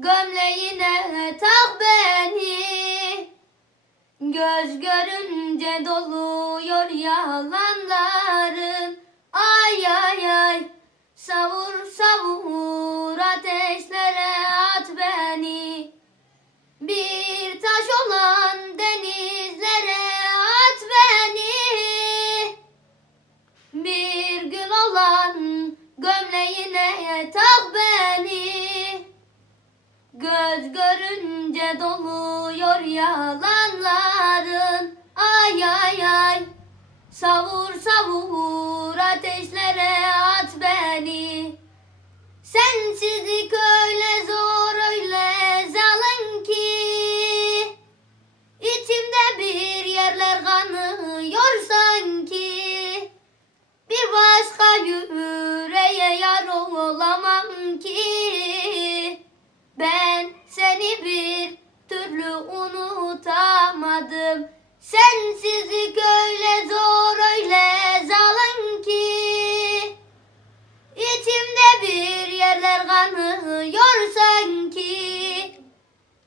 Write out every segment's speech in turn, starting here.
gömleğine tak beni. Göz görünce doluyor yalanların. Ay ay ay. Savur savur ateşlere at beni. Bir taş olan denizlere at beni. Bir gül olan gömleğine tak beni. Göz görünce doluyor yalanların. Ay ay ay. Savur savur ateşlere at beni. Sensizlik öyle zor öyle zalim ki. İçimde bir yerler kanıyor sanki. Bir başka yüreğe yar olamam ki Sensizlik öyle zor öyle zalim ki. İçimde bir yerler kanıyor sanki.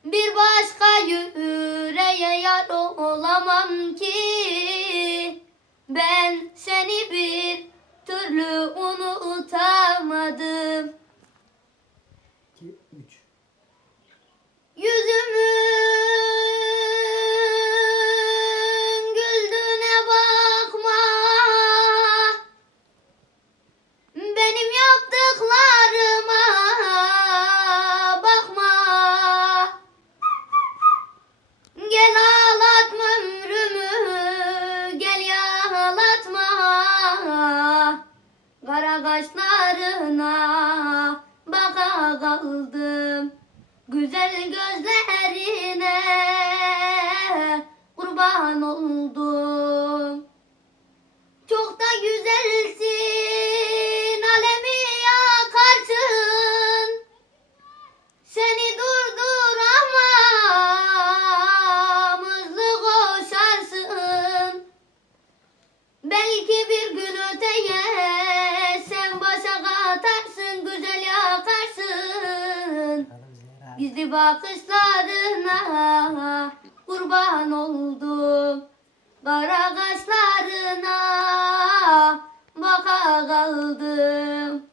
Bir başka yüreğe yar olamam ki. Ben seni bir türlü unutamadım. 2, 3. kaşlarına baka kaldım. Güzel gözlerine kurban oldum. Çok da güzelsin bakışlarına kurban oldum. Kara kaşlarına baka kaldım